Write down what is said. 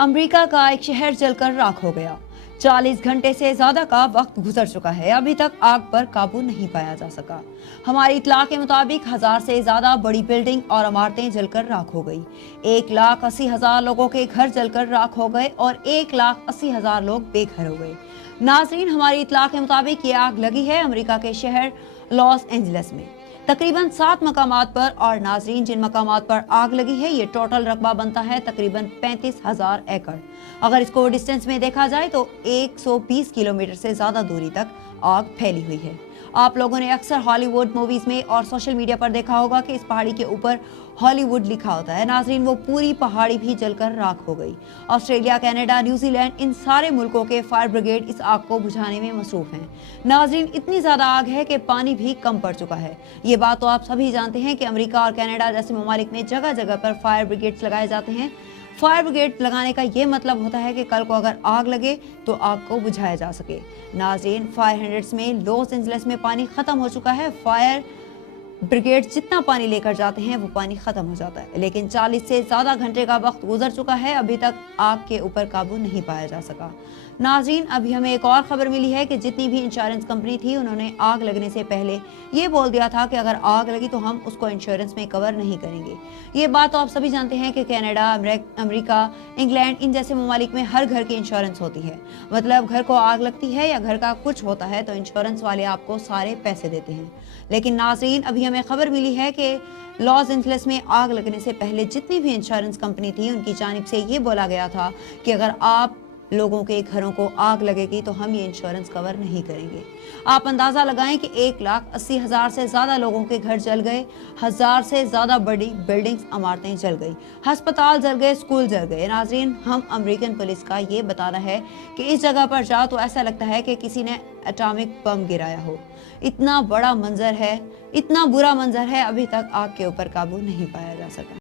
America का एक शहर जलकर राख हो गया। 40 घंटे से ज्यादा का वक्त गुजर चुका है, अभी तक आग पर काबू नहीं पाया जा सका। हमारी इत्तला के मुताबिक 1000 से ज्यादा बड़ी बिल्डिंग और इमारतें जलकर राख हो गई। 1,80,000 लोगों के घर जलकर राख हो गए और 1,80,000 लोग बेघर हो गए। नाजरीन, हमारी इत्तला के मुताबिक ये आग लगी है अमेरिका के शहर लॉस एंजलिस में, तकरीबन 7 मकामात पर। और नाजरीन, जिन मकामात पर आग लगी है ये टोटल रकबा बनता है तकरीबन 35,000 एकड़। अगर इसको डिस्टेंस में देखा जाए तो 120 किलोमीटर से ज्यादा दूरी तक आग फैली हुई है। आप लोगों ने अक्सर हॉलीवुड मूवीज में और सोशल मीडिया पर देखा होगा कि इस पहाड़ी के ऊपर हॉलीवुड लिखा होता है। नाजरीन, वो पूरी पहाड़ी भी जलकर राख हो गई। ऑस्ट्रेलिया, कनाडा, न्यूजीलैंड, इन सारे मुल्कों के फायर ब्रिगेड इस आग को बुझाने में मसरूफ हैं। नाजरीन, इतनी ज्यादा आग है कि पानी भी कम पड़ चुका है। ये बात तो आप सभी जानते हैं कि अमेरिका और कनाडा जैसे ममालिक में जगह जगह पर फायर ब्रिगेड्स लगाए जाते हैं। फायर ब्रिगेड लगाने का ये मतलब होता है कि कल को अगर आग लगे तो आग को बुझाया जा सके। नाज़रीन, फायर हाइड्रेंट्स में लॉस एंजलिस में पानी खत्म हो चुका है। फायर ब्रिगेड जितना पानी लेकर जाते हैं वो पानी खत्म हो जाता है, लेकिन 40 से ज्यादा घंटे का वक्त गुजर चुका है, अभी तक आग के ऊपर काबू नहीं पाया जा सका। नाज़रीन, अभी हमें एक और खबर मिली है कि जितनी भी इंश्योरेंस कंपनी थी उन्होंने आग लगने से पहले ये बोल दिया था कि अगर आग लगी तो हम उसको इंश्योरेंस में कवर नहीं करेंगे। ये बात तो आप सभी जानते हैं कि कनाडा, अमेरिका, इंग्लैंड, इन जैसे ममालिक में हर घर की इंश्योरेंस होती है। मतलब घर को आग लगती है या घर का कुछ होता है तो इंश्योरेंस वाले आपको सारे पैसे देते हैं। लेकिन नाज़रीन, अभी हमें खबर मिली है कि लॉस एंजलिस में आग लगने से पहले जितनी भी इंश्योरेंस कंपनी थी उनकी जानिब से ये बोला गया था कि अगर आप लोगों के घरों को आग लगेगी तो हम ये इंश्योरेंस कवर नहीं करेंगे। आप अंदाजा लगाएं कि 1,80,000 से ज्यादा लोगों के घर जल गए, 1000 से ज्यादा बड़ी बिल्डिंग्स, इमारतें जल गई, अस्पताल जल गए, स्कूल जल गए। नाजरीन, हम अमेरिकन पुलिस का ये बताना है कि इस जगह पर जाओ तो ऐसा लगता है कि किसी ने एटॉमिक बम गिराया हो। इतना बड़ा मंजर है, इतना बुरा मंजर है, अभी तक आग के ऊपर काबू नहीं पाया जा सका।